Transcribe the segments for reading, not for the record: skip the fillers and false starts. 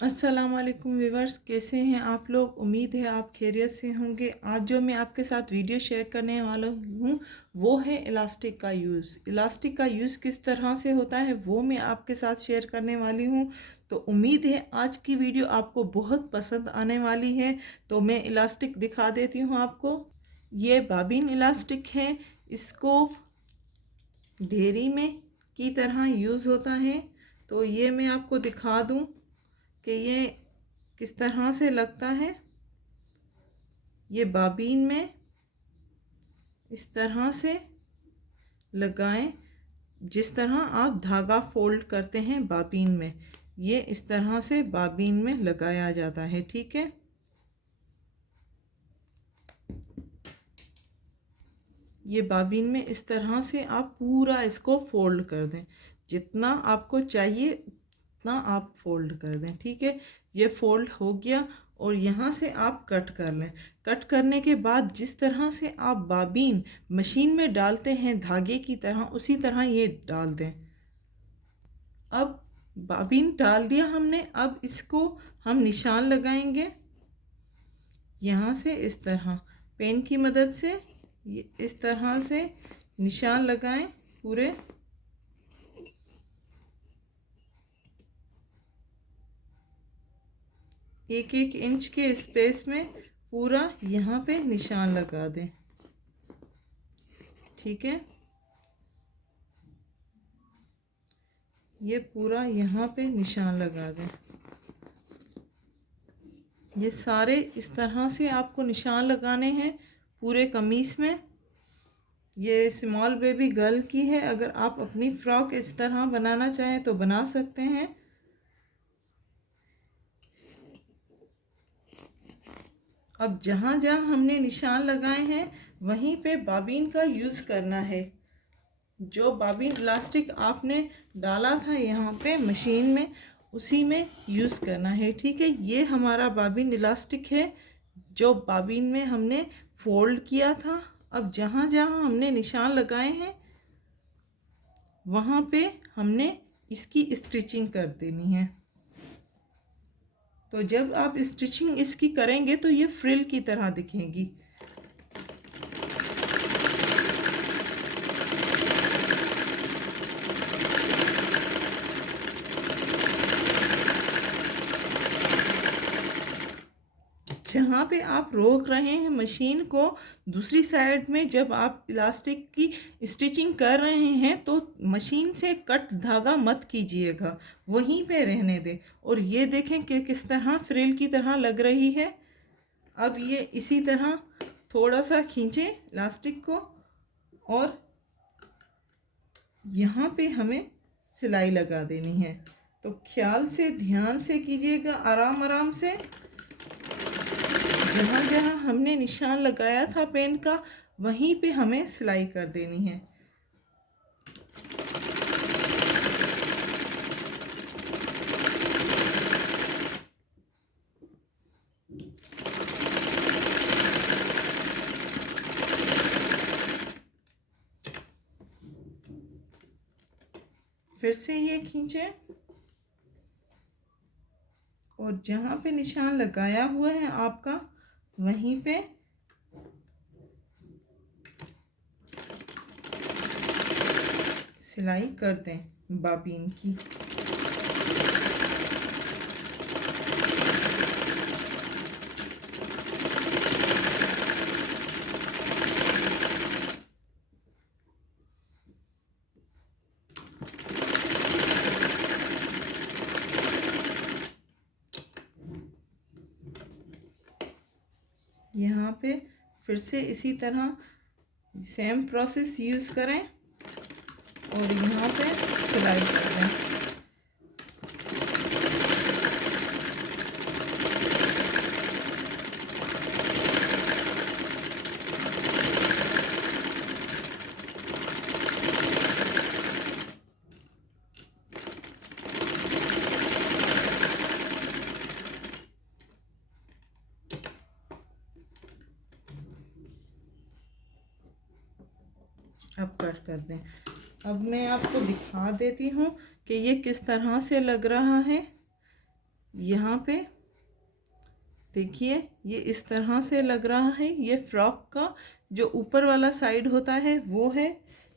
अस्सलाम वालेकुम व्यूवर्स, कैसे हैं आप लोग। उम्मीद है आप खैरियत से होंगे। आज जो मैं आपके साथ वीडियो शेयर करने वाला हूँ वो है इलास्टिक का यूज़। इलास्टिक का यूज़ किस तरह से होता है वो मैं आपके साथ शेयर करने वाली हूँ। तो उम्मीद है आज की वीडियो आपको बहुत पसंद आने वाली है। तो मैं इलास्टिक दिखा देती हूँ आपको। ये बाबिन इलास्टिक है। इसको ढेरी में की तरह यूज़ होता है। तो ये मैं आपको दिखा दूँ कि ये किस तरह से लगता है। ये बाबीन में इस तरह से लगाएं, जिस तरह आप धागा फोल्ड करते हैं बाबीन में, ये इस तरह से बाबीन में लगाया जाता है। ठीक है, ये बाबीन में इस तरह से आप पूरा इसको फोल्ड कर दें। जितना आपको चाहिए उतना आप फोल्ड कर दें। ठीक है, ये फोल्ड हो गया और यहाँ से आप कट कर लें। कट करने के बाद जिस तरह से आप बाबीन मशीन में डालते हैं धागे की तरह, उसी तरह ये डाल दें। अब बाबीन डाल दिया हमने। अब इसको हम निशान लगाएंगे यहाँ से इस तरह पेन की मदद से। ये इस तरह से निशान लगाएं पूरे। एक एक इंच के स्पेस में पूरा यहाँ पे निशान लगा दें। ठीक है, ये पूरा यहाँ पे निशान लगा दें। ये सारे इस तरह से आपको निशान लगाने हैं पूरे कमीज में। ये स्मॉल बेबी गर्ल की है। अगर आप अपनी फ्रॉक इस तरह बनाना चाहें तो बना सकते हैं। अब जहाँ जहाँ हमने निशान लगाए हैं वहीं पे बाबीन का यूज़ करना है। जो बाबीन इलास्टिक आपने डाला था यहाँ पे मशीन में, उसी में यूज़ करना है। ठीक है, ये हमारा बाबीन इलास्टिक है जो बाबीन में हमने फोल्ड किया था। अब जहाँ जहाँ हमने निशान लगाए हैं वहाँ पे हमने इसकी स्टिचिंग कर देनी है। तो जब आप स्टिचिंग इसकी करेंगे तो ये फ्रिल की तरह दिखेगी। जहाँ पे आप रोक रहे हैं मशीन को, दूसरी साइड में जब आप इलास्टिक की स्टिचिंग कर रहे हैं तो मशीन से कट धागा मत कीजिएगा, वहीं पे रहने दें। और ये देखें कि किस तरह फ्रिल की तरह लग रही है। अब ये इसी तरह थोड़ा सा खींचें इलास्टिक को और यहाँ पे हमें सिलाई लगा देनी है। तो ख्याल से ध्यान से कीजिएगा, आराम आराम से। जहाँ जहाँ हमने निशान लगाया था पेन का वहीं पे हमें सिलाई कर देनी है। फिर से ये खींचें और जहाँ पे निशान लगाया हुआ है आपका वहीं पे सिलाई कर दें बाबीन की। यहाँ पे फिर से इसी तरह सेम प्रोसेस यूज़ करें और यहाँ पे सिलाई कर दें। अब कट कर दें। अब मैं आपको दिखा देती हूँ कि ये किस तरह से लग रहा है। यहाँ पे देखिए ये इस तरह से लग रहा है। ये फ्रॉक का जो ऊपर वाला साइड होता है वो है।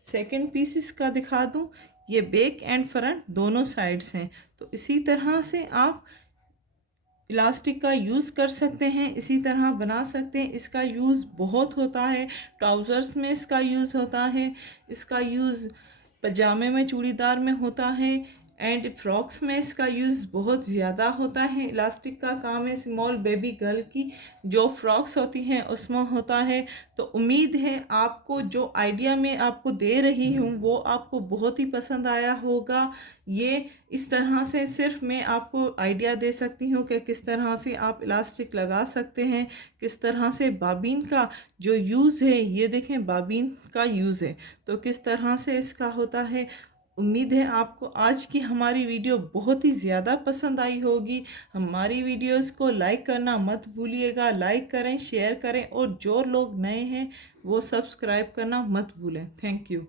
सेकंड पीस इसका दिखा दूँ, ये बैक एंड फ्रंट दोनों साइड्स हैं। तो इसी तरह से आप इलास्टिक का यूज़ कर सकते हैं, इसी तरह बना सकते हैं। इसका यूज़ बहुत होता है, ट्राउज़र्स में इसका यूज़ होता है, इसका यूज़ पजामे में चूड़ीदार में होता है, एंड फ्रॉक्स में इसका यूज़ बहुत ज़्यादा होता है। इलास्टिक का काम है स्मॉल बेबी गर्ल की जो फ्रॉक्स होती हैं उसमें होता है। तो उम्मीद है आपको जो आइडिया मैं आपको दे रही हूँ वो आपको बहुत ही पसंद आया होगा। ये इस तरह से सिर्फ मैं आपको आइडिया दे सकती हूँ कि किस तरह से आप इलास्टिक लगा सकते हैं, किस तरह से बाबीन का जो यूज़ है, ये देखें बाबीन का यूज़ है तो किस तरह से इसका होता है। उम्मीद है आपको आज की हमारी वीडियो बहुत ही ज़्यादा पसंद आई होगी। हमारी वीडियोस को लाइक करना मत भूलिएगा, लाइक करें, शेयर करें और जो लोग नए हैं वो सब्सक्राइब करना मत भूलें। Thank you.